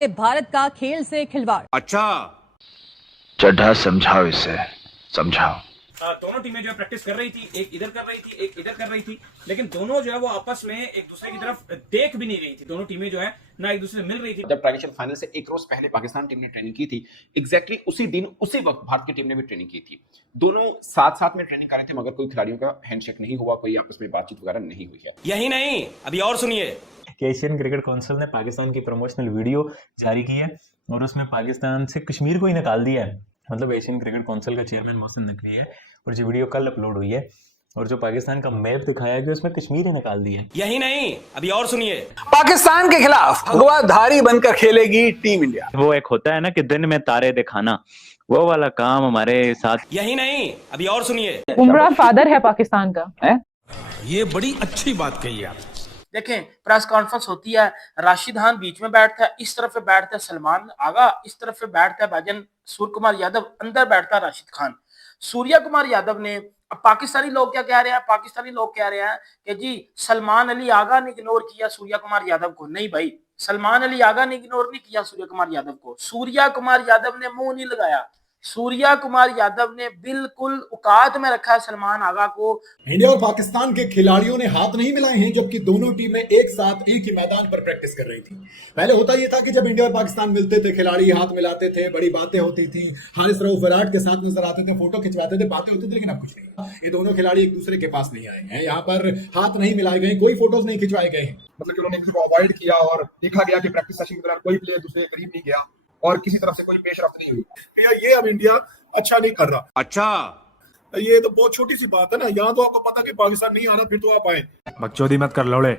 भारत का खेल से खिलवाड़। अच्छा, चड्ढा समझाओ इसे, समझाओ। दोनों टीमें जो है प्रैक्टिस कर रही थी, एक इधर कर रही थी, एक इधर कर रही थी, लेकिन दोनों जो है वो आपस में एक दूसरे की तरफ देख भी नहीं रही थी। दोनों टीमें जो है ना एक दूसरे से मिल रही थी। जब ट्राइवेशन फाइनल से एक रोज पहले पाकिस्तान टीम ने ट्रेनिंग की थी, एग्जैक्टली उसी दिन उसी वक्त भारत की टीम ने भी ट्रेनिंग की थी। दोनों साथ साथ में ट्रेनिंग कर रहे थे, मगर कोई खिलाड़ियों का हैंडशेक नहीं हुआ, कोई आपस में बातचीत वगैरह नहीं हुई है। यही नहीं, अभी और सुनिए कि एशियन क्रिकेट काउंसिल ने पाकिस्तान की प्रमोशनल वीडियो जारी की है और उसमें पाकिस्तान से कश्मीर को ही निकाल दिया है। मतलब एशियन क्रिकेट काउंसिल का चेयरमैन मोहसिन नकवी है और जो वीडियो कल अपलोड हुई है और जो पाकिस्तान का मैप दिखाया गया उसमें कश्मीर ही निकाल दिया है। यही नहीं, अभी और सुनिए। पाकिस्तान के खिलाफ भगवाधारी बनकर खेलेगी टीम इंडिया। वो एक होता है ना कि दिन में तारे दिखाना, वो वाला काम हमारे साथ। यही नहीं, अभी और सुनिए। बुमराह फादर है पाकिस्तान का। ये बड़ी अच्छी बात कही आप। देखें, प्रेस कॉन्फ्रेंस होती है, राशिद खान बीच में बैठता है, इस तरफ पे बैठता है सलमान आगा, इस तरफ पे बैठता है भाईजान सूर्य कुमार यादव, अंदर बैठता है राशिद खान। सूर्या कुमार यादव ने, अब पाकिस्तानी लोग क्या कह रहे हैं, पाकिस्तानी लोग कह रहे हैं कि जी सलमान अली आगा ने इग्नोर किया सूर्या कुमार यादव को। नहीं भाई, सलमान अली आगा ने इग्नोर नहीं किया सूर्या कुमार यादव को। सूर्या कुमार यादव ने मुंह नहीं लगाया। सूर्या कुमार यादव ने बिल्कुल औकात में रखा है सलमान आगा को। इंडिया और पाकिस्तान के खिलाड़ियों ने हाथ नहीं मिलाए हैं, जबकि दोनों टीमें एक साथ एक ही मैदान पर प्रैक्टिस कर रही थी। पहले होता यह था कि जब इंडिया और पाकिस्तान मिलते थे, खिलाड़ी हाथ मिलाते थे, बड़ी बातें होती थी, हारिस रऊफ विराट के साथ नजर आते थे, फोटो खिंचवाते थे, बातें होती थी, लेकिन अब कुछ नहीं। ये दोनों खिलाड़ी एक दूसरे के पास नहीं आए हैं, यहाँ पर हाथ नहीं मिलाए गए, कोई फोटोज नहीं खिंचवाए गए हैं। मतलब कि उन्होंने किसी को अवॉइड किया और देखा गया कि प्रैक्टिस सेशन के दौरान कोई प्लेयर दूसरे के करीब नहीं गया और किसी तरफ से कोई पेशरफ्त नहीं हुई। ये अब इंडिया अच्छा नहीं कर रहा। अच्छा, ये तो बहुत छोटी सी बात है ना। यहाँ तो आपको पता कि पाकिस्तान नहीं आ रहा, फिर तो आप आए। बकचोदी मत कर लौड़े।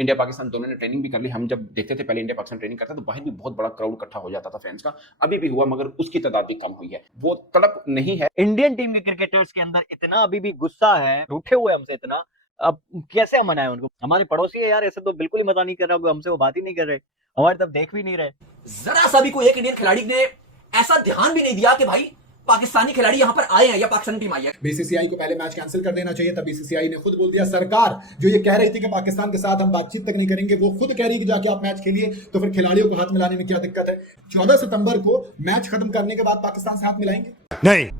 इंडिया पाकिस्तान दोनों ने ट्रेनिंग भी कर ली। हम जब देखते थे पहले इंडिया पाकिस्तान ट्रेनिंग करता तो बाहर भी बहुत बड़ा क्राउड इकट्ठा हो जाता था फैंस का, अभी भी हुआ, मगर उसकी तादाद भी कम हुई है। वो तड़प नहीं है। इंडियन टीम के क्रिकेटर्स के अंदर इतना अभी भी गुस्सा है, रूठे हुए हमसे इतना। अब कैसे हम मनाएं उनको? हमारे पड़ोसी है यार, ऐसे तो बिल्कुल ही मजा नहीं कर रहा, हमसे वो बात ही नहीं कर रहे, हमारी तरफ देख भी नहीं रहे। जरा सा भी कोई एक इंडियन खिलाड़ी ने ऐसा ध्यान भी नहीं दिया कि भाई पाकिस्तानी खिलाड़ी यहाँ पर आए हैं या पाकिस्तानी टीम आई है। बीसीसीआई को पहले मैच कैंसिल कर देना चाहिए था। बीसीसीआई ने खुद बोल दिया, सरकार जो ये कह रही थी कि पाकिस्तान के साथ हम बातचीत तक नहीं करेंगे, वो खुद कह रही है कि जाके आप मैच खेलिए, तो फिर खिलाड़ियों को हाथ मिलाने में क्या दिक्कत है? 14 सितंबर को मैच खत्म करने के बाद पाकिस्तान से हाथ मिलाएंगे? नहीं।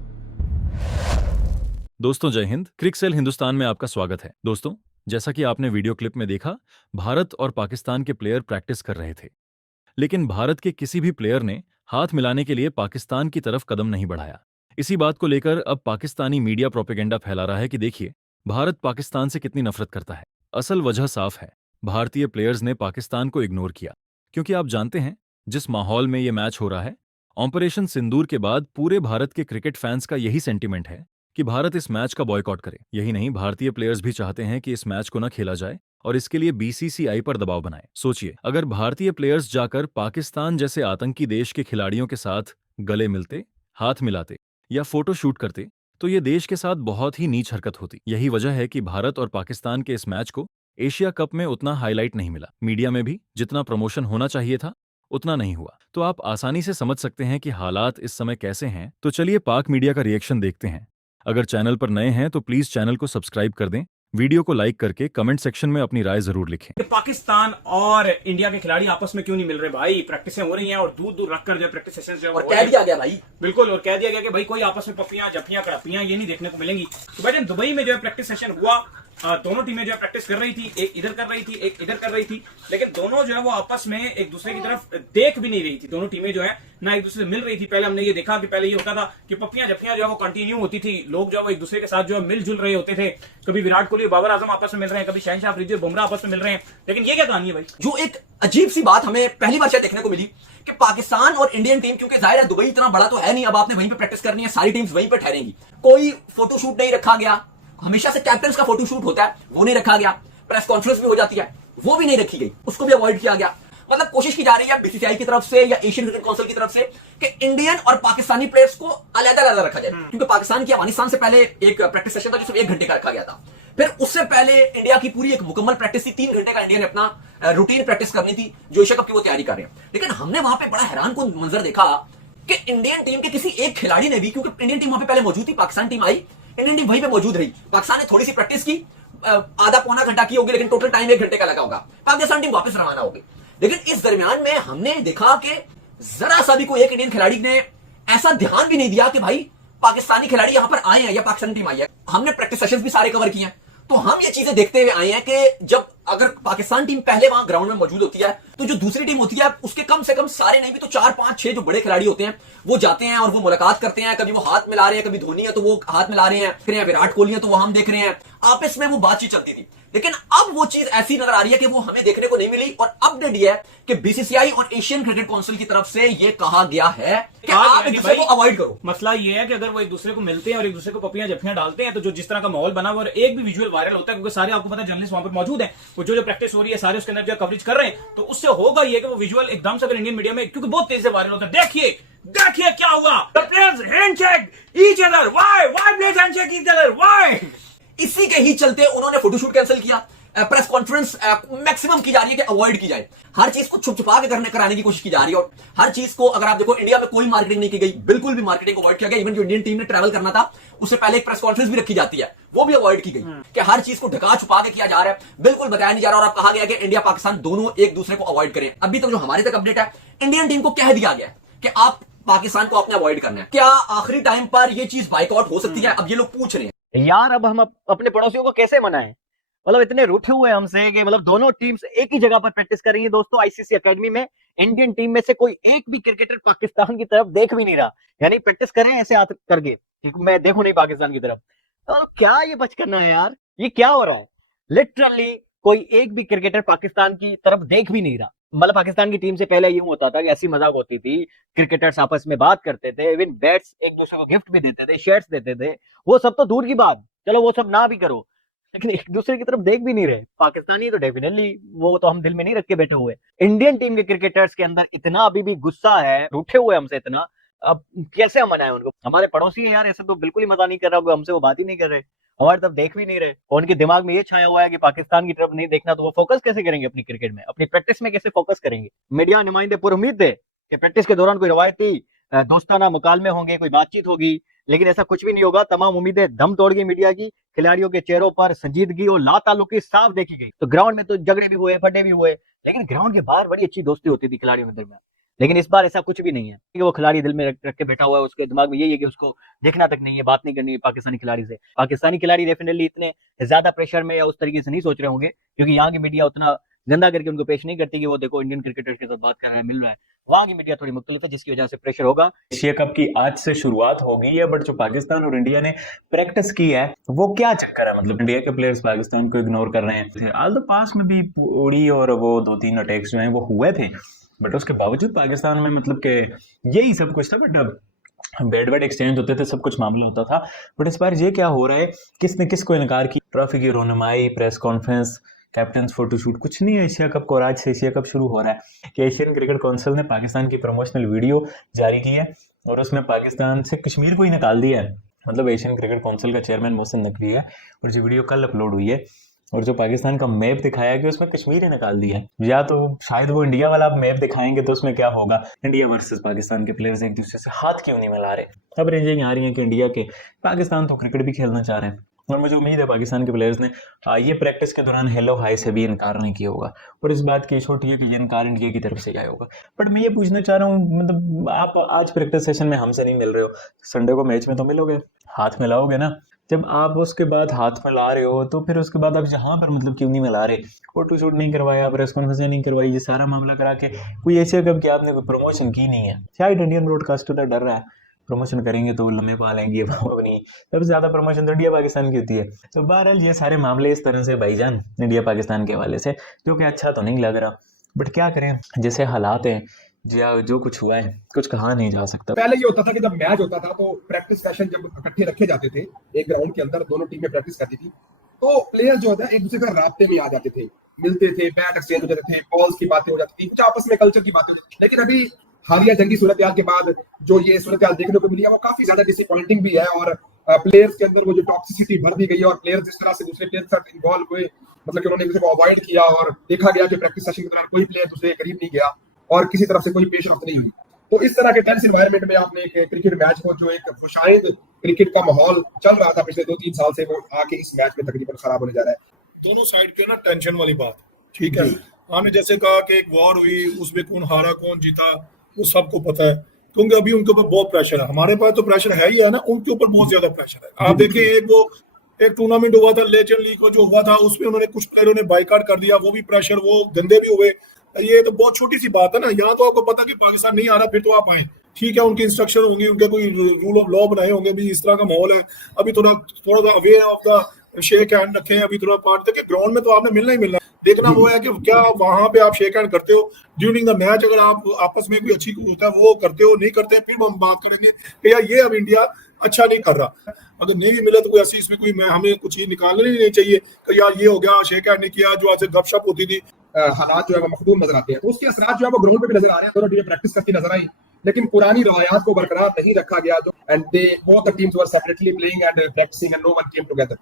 दोस्तों जय हिंद, क्रिकसेल हिंदुस्तान में आपका स्वागत है। दोस्तों, जैसा कि आपने वीडियो क्लिप में देखा, भारत और पाकिस्तान के प्लेयर प्रैक्टिस कर रहे थे, लेकिन भारत के किसी भी प्लेयर ने हाथ मिलाने के लिए पाकिस्तान की तरफ कदम नहीं बढ़ाया। इसी बात को लेकर अब पाकिस्तानी मीडिया प्रोपेगेंडा फैला रहा है कि देखिए भारत पाकिस्तान से कितनी नफरत करता है। असल वजह साफ है, भारतीय प्लेयर्स ने पाकिस्तान को इग्नोर किया, क्योंकि आप जानते हैं जिस माहौल में ये मैच हो रहा है, ऑपरेशन सिंदूर के बाद पूरे भारत के क्रिकेट फैंस का यही सेंटीमेंट है कि भारत इस मैच का बॉयकॉट करे। यही नहीं, भारतीय प्लेयर्स भी चाहते हैं कि इस मैच को न खेला जाए और इसके लिए बीसीसीआई पर दबाव बनाए। सोचिए, अगर भारतीय प्लेयर्स जाकर पाकिस्तान जैसे आतंकी देश के खिलाड़ियों के साथ गले मिलते, हाथ मिलाते या फोटो शूट करते, तो ये देश के साथ बहुत ही नीच हरकत होती। यही वजह है कि भारत और पाकिस्तान के इस मैच को एशिया कप में उतना हाईलाइट नहीं मिला। मीडिया में भी जितना प्रमोशन होना चाहिए था उतना नहीं हुआ। तो आप आसानी से समझ सकते हैं कि हालात इस समय कैसे हैं। तो चलिए पाक मीडिया का रिएक्शन देखते हैं। अगर चैनल पर नए हैं तो प्लीज चैनल को सब्सक्राइब कर दें, वीडियो को लाइक करके कमेंट सेक्शन में अपनी राय जरूर लिखें। पाकिस्तान और इंडिया के खिलाड़ी आपस में क्यों नहीं मिल रहे भाई? प्रैक्टिसें हो रही हैं और दूर दूर रखकर जो प्रैक्टिस सेशंस जो कह दिया गया भाई, बिल्कुल, और कह दिया गया कि भाई कोई आपस में पप्पियां जप्पियां कड़पियां ये नहीं देखने को मिलेंगी। तो भाई दुबई में जो है प्रैक्टिस सेशन हुआ, दोनों टीमें जो है प्रैक्टिस कर रही थी, एक इधर कर रही थी, एक इधर कर रही थी, लेकिन दोनों जो है वो आपस में एक दूसरे की तरफ देख भी नहीं रही थी। दोनों टीमें जो है ना एक दूसरे से मिल रही थी। पहले हमने ये देखा कि पहले ये होता था कि पप्पियां जप्पियां जो है वो कंटिन्यू होती थी, लोग जो है वो एक दूसरे के साथ जो है मिलजुल रहे होते थे। कभी विराट कोहली बाबर आजम आपस में मिल रहे हैं, कभी शहनशाह अफरीदी बुमराह आपस में मिल रहे हैं, लेकिन ये क्या कहानी है भाई? जो एक अजीब सी बात हमें पहली बार शायद देखने को मिली कि पाकिस्तान और इंडियन टीम, क्योंकि जाहिर है दुबई इतना बड़ा तो है नहीं, अब आपने वहीं पे प्रैक्टिस करनी है, सारी टीम्स वहीं पे ठहरेंगी, कोई फोटोशूट नहीं रखा गया। हमेशा से कैप्टन का फोटोशूट होता है, वो नहीं रखा गया। प्रेस कॉन्फ्रेंस भी हो जाती है, वो भी नहीं रखी गई, उसको भी अवॉइड किया गया। मतलब कोशिश की जा रही है बीसीसीआई की तरफ से या एशियन क्रिकेट काउंसिल की तरफ से कि इंडियन और पाकिस्तानी प्लेयर्स को अलग-अलग रखा जाए, क्योंकि पाकिस्तान की अफगानिस्तान से पहले एक प्रैक्टिस सेशन था जो सिर्फ 1 घंटे का रखा गया था। फिर उससे पहले इंडिया की पूरी एक मुकम्मल प्रैक्टिस थी, 3 घंटे का इंडिया ने अपना रूटीन प्रैक्टिस करनी थी, जो एशिया कप की वो तैयारी कर रहे हैं। लेकिन हमने वहां पे बड़ा हैरानकुन मंजर देखा कि इंडियन टीम के किसी एक खिलाड़ी ने भी, क्योंकि इंडियन टीम वहां पे पहले मौजूद थी, पाकिस्तान टीम आई, इंडियन टीम वहीं पे मौजूद रही, पाकिस्तान ने थोड़ी सी प्रैक्टिस की, आधा पौना घंटा की होगी, लेकिन टोटल टाइम 1 घंटे का लगा होगा। पाकिस्तान टीम वापस रवाना हो गई। लेकिन इस दरमियान में हमने देखा कि जरा सा भी कोई एक इंडियन खिलाड़ी ने ऐसा ध्यान भी नहीं दिया कि भाई पाकिस्तानी खिलाड़ी यहां पर आए हैं या पाकिस्तानी टीम आई है। हमने प्रैक्टिस सेशंस भी सारे कवर किए हैं, तो हम ये चीजें देखते हुए आए हैं कि जब अगर पाकिस्तान टीम पहले वहां ग्राउंड में मौजूद होती है तो जो दूसरी टीम होती है उसके कम से कम सारे नहीं भी तो 4, 5, 6 जो बड़े खिलाड़ी होते हैं वो जाते हैं और वो मुलाकात करते हैं। कभी वो हाथ मिला रहे हैं, कभी धोनी है तो वो हाथ मिला रहे हैं, विराट कोहली है तो वो हम देख रहे हैं, आपस में वो बातचीत चलती थी। लेकिन अब वो चीज ऐसी नजर आ रही है कि वो हमें देखने को नहीं मिली। और अपडेट ये है कि बीसीसीआई और एशियन क्रिकेट काउंसिल की तरफ से ये कहा गया है कि आप एक दूसरे को अवॉइड करो। मसला ये है कि अगर वो एक दूसरे को मिलते हैं और एक दूसरे को पपियां जफियां डालते हैं तो जो जिस तरह का माहौल बना हुआ और एक भी विजुअल वायरल होता है, क्योंकि सारे आपको पता है जर्नलिस्ट वहां पर मौजूद है, वो जो प्रैक्टिस हो रही है सारे उसके अंदर जो कवरेज कर रहे हैं, तो उससे होगा ये कि वो विजुअल एकदम से अगर इंडियन मीडिया में, क्योंकि बहुत तेज से वायरल होता है, देखिए क्या हुआ, the players handshake each other, why players handshake each other, why. इसी के ही चलते उन्होंने फोटोशूट कैंसिल किया, प्रेस कॉन्फ्रेंस मैक्सिमम की जा रही है कि अवॉइड की जाए, हर चीज को छुप छुपा के कराने की कोशिश की जा रही है। और हर चीज को अगर आप देखो इंडिया में कोई मार्केटिंग नहीं की गई, बिल्कुल भी मार्केटिंग को अवॉइड किया गया। इवन जो इंडियन टीम ने ट्रैवल करना था उससे पहले एक प्रेस कॉन्फ्रेंस भी रखी जाती है, वो भी अवॉइड की गई कि हर चीज को ढका छुपा के किया जा रहा है, बिल्कुल बताया नहीं जा रहा। और अब कहा गया कि इंडिया पाकिस्तान दोनों एक दूसरे को अवॉइड करें। अभी तक जो हमारे तक अपडेट है, इंडियन टीम को कह दिया गया कि आप पाकिस्तान को अपने अवॉइड करना है। क्या आखिरी टाइम पर यह चीज बाइकआउट हो सकती है? अब ये लोग पूछ रहे हैं यार, अब हम अपने पड़ोसियों को कैसे मनाएं? मतलब इतने रूठे हुए हमसे कि मतलब दोनों टीम्स एक ही जगह पर प्रैक्टिस करेंगी। दोस्तों, आईसीसी एकेडमी में इंडियन टीम में से कोई एक भी क्रिकेटर पाकिस्तान की तरफ देख भी नहीं रहा, यानी प्रैक्टिस करें ऐसे हाथ करके, मैं देखूं नहीं पाकिस्तान की तरफ। तो क्या ये बच करना है यार? ये क्या हो रहा है? लिटरली कोई एक भी क्रिकेटर पाकिस्तान की तरफ देख भी नहीं रहा। मतलब पाकिस्तान की टीम से पहले यूं होता था कि ऐसी मजाक होती थी, क्रिकेटर्स आपस में बात करते थे, इवन बैट्स एक दूसरे को गिफ्ट भी देते थे, शेयर्स देते थे, वो सब तो दूर की बात, चलो वो सब ना भी करो, लेकिन एक दूसरे की तरफ देख भी नहीं रहे। पाकिस्तानी तो डेफिनेटली वो तो हम दिल में नहीं रख के बैठे हुए। इंडियन टीम के क्रिकेटर्स के अंदर इतना अभी भी गुस्सा है, रूठे हुए हमसे इतना, अब कैसे हम मनाएं उनको? हमारे पड़ोसी है यार, ऐसा तो बिल्कुल ही मजा नहीं कर रहा, हमसे वो बात ही नहीं कर रहे, हमारी तरफ देख भी नहीं रहे, और उनके दिमाग में ये छाया हुआ है कि पाकिस्तान की तरफ नहीं देखना, तो वो फोकस कैसे करेंगे अपनी क्रिकेट में, अपनी प्रैक्टिस में कैसे फोकस करेंगे? मीडिया नुमाइंदे पूरी उम्मीद थे कि प्रैक्टिस के दौरान कोई रवायती दोस्ताना मुकालमे होंगे, कोई बातचीत होगी, लेकिन ऐसा कुछ भी नहीं होगा। तमाम उम्मीदें दम तोड़ गई मीडिया की। खिलाड़ियों के चेहरों पर संजीदगी और लाताल्लुकी साफ देखी गई। तो ग्राउंड में तो झगड़े भी हुए, फटे भी हुए, लेकिन ग्राउंड के बाहर बड़ी अच्छी दोस्ती होती थी खिलाड़ियों के दरमियान। लेकिन इस बार ऐसा कुछ भी नहीं है कि वो खिलाड़ी दिल में रख के बैठा हुआ है, उसके दिमाग में यही है कि उसको देखना तक नहीं है, बात नहीं करनी है पाकिस्तानी खिलाड़ी से। पाकिस्तानी खिलाड़ी डेफिनेटली इतने ज्यादा प्रेशर में या उस तरीके से नहीं सोच रहे होंगे, क्योंकि यहाँ की मीडिया उतना गंदा करके उनको पेश नहीं करती कि वो देखो इंडियन क्रिकेटर्स के साथ बात कर रहा है, मिल रहा है। वहां की मीडिया थोड़ी मुख्तलिफ है, जिसकी वजह से प्रेशर होगा। एशिया कप की आज से शुरुआत होगी है, बट जो पाकिस्तान और इंडिया ने प्रैक्टिस की है वो क्या चक्कर है? मतलब इंडिया के प्लेयर्स पाकिस्तान को इग्नोर कर रहे हैं। ऑल द पास में भी उड़ी और वो 2-3 अटैक्स जो हैं वो हुए थे, बट उसके बावजूद पाकिस्तान में मतलब के यही सब कुछ था। बट अब बैड एक्सचेंज होते थे, सब कुछ मामला होता था। बट इस बार ये क्या हो रहा है, किसने किसको इनकार की? ट्रॉफी की रोनुमाई, प्रेस कॉन्फ्रेंस, कैप्टन्स फोटोशूट, कुछ नहीं है एशिया कप को। और आज से एशिया कप शुरू हो रहा है कि एशियन क्रिकेट काउंसिल ने पाकिस्तान की प्रमोशनल वीडियो जारी की है और उसमें पाकिस्तान से कश्मीर को ही निकाल दिया है। मतलब एशियन क्रिकेट काउंसिल का चेयरमैन मोहसिन नकवी है, और जो वीडियो कल अपलोड हुई है और जो पाकिस्तान का मैप दिखाया गया उसमें कश्मीर ही निकाल दिया है। या तो शायद वो इंडिया वाला मैप दिखाएंगे तो उसमें क्या होगा, इंडिया वर्सेस पाकिस्तान के प्लेयर्स एक दूसरे से हाथ क्यों नहीं मिला रहे। अब रेंजें आ रही हैं कि इंडिया के पाकिस्तान तो क्रिकेट भी खेलना चाह रहे हैं, और मुझे उम्मीद है पाकिस्तान के प्लेयर्स ने ये प्रैक्टिस के दौरान हेलो हाई से भी इनकार नहीं किया होगा। और इस बात की छोटी है कि ये इनकार इंडिया की तरफ से क्या होगा। बट मैं ये पूछना चाह रहा हूँ, मतलब आप आज प्रैक्टिस सेशन में हमसे नहीं मिल रहे हो, संडे को मैच में तो मिलोगे, हाथ मिलाओगे ना। जब आप उसके बाद हाथ मिला रहे हो तो फिर उसके बाद आप यहाँ पर मतलब क्यों नहीं मिला रहे? फोटो शूट नहीं करवाया, प्रेस कॉन्फ्रेंस नहीं करवाई, ये सारा मामला करा के कोई एशिया कप की आपने कोई प्रमोशन की नहीं है। शायद इंडियन ब्रॉडकास्टर डर रहा है प्रमोशन करेंगे तो लम्बे पालेंगे अपनी, सबसे ज्यादा प्रमोशन तो इंडिया पाकिस्तान की होती है। तो बहरहाल ये सारे मामले इस तरह से भाईजान इंडिया पाकिस्तान के हवाले से, जो कि अच्छा तो नहीं लग रहा, बट क्या करें, जैसे हालात हैं, जो कुछ हुआ है कुछ कहा नहीं जा सकता। पहले ये होता था कि जब मैच होता था तो प्रैक्टिस सेशन जब इकट्ठे रखे जाते थे एक ग्राउंड के अंदर, दोनों टीमें प्रैक्टिस करती थी, तो प्लेयर जो होता है एक दूसरे का राब्ते में आ जाते थे, मिलते थे, बैट एक्सचेंज हो जाते थे, बॉल्स की बातें हो जाती थी, कुछ आपस में कल्चर की बातें। लेकिन अभी हालिया जंगी सूरत के बाद जो ये सूरत देखने को मिली है वो काफी ज्यादा डिसअपॉइंटिंग भी है, और प्लेयर्स के अंदर वो जो टॉक्सिसिटी बढ़ दी गई है, और प्लेयर्स जिस तरह से दूसरे प्लेयर के साथ इन्वॉल्व हुए, मतलब कि उन्होंने एक दूसरे को अवॉइड किया, और देखा गया कि प्रैक्टिस सेशन के दौरान कोई प्लेयर दूसरे के करीब नहीं गया और किसी तरफ से कोई पेशरफ्त नहीं हुई। तो इस तरह के टेंस एनवायरनमेंट में आपने एक क्रिकेट मैच को, जो एक खुशाइंद क्रिकेट का माहौल चल रहा था पिछले 2-3 साल से, वो आके इस मैच में तकरीबन खराब होने जा रहा है। दोनों साइड के ना टेंशन वाली बात, ठीक है। आपने जैसे कहा कि एक वॉर हुई, उसमें कौन हारा कौन जीता वो सबको पता है, क्योंकि अभी उनके ऊपर बहुत प्रेशर है। हमारे पास तो प्रेशर है ही है ना, उनके ऊपर बहुत ज्यादा प्रेशर है। आप देखिए एक टूर्नामेंट हुआ था लेजेंड लीग को जो हुआ था, उसमें उन्होंने कुछ प्लेयरों ने बाइकाट कर दिया, वो भी प्रेशर, वो गंदे भी हुए। ये तो बहुत छोटी सी बात है ना। यहाँ तो आपको पता कि पाकिस्तान नहीं आ रहा, फिर तो आप आए, ठीक है, उनकी इंस्ट्रक्शन होंगी, उनके कोई रूल ऑफ लॉ बनाए होंगे, भी इस तरह का माहौल है, अभी थोड़ा सा aware of the shake hand रखें, अभी थोड़ा पार्ट तक ग्राउंड में तो आपने मिलना ही मिलना। देखना वो है कि क्या वहां पे आप शेक हैंड करते हो ड्यूरिंग द मैच, अगर आप आपस में कोई अच्छी होता है वो करते हो, नहीं करते फिर हम बात करेंगे कि यार ये अब इंडिया अच्छा नहीं कर रहा। अगर नहीं भी मिले तो कोई ऐसी इसमें कोई हमें कुछ चीज निकालनी नहीं चाहिए कि यार ये हो गया, शेक हैंड नहीं किया, जो आज गपशप होती थी। हालात जो है वो मखदूम नजर आते हैं, तो उसके असरात जो है वो ग्राउंड पे भी नजर आ रहे हैं। दोनों टीमें प्रैक्टिस करती नजर आई, लेकिन पुरानी रवायात को बरकरार नहीं रखा गया, जो and they both the teams were separately playing and practising and no one came together.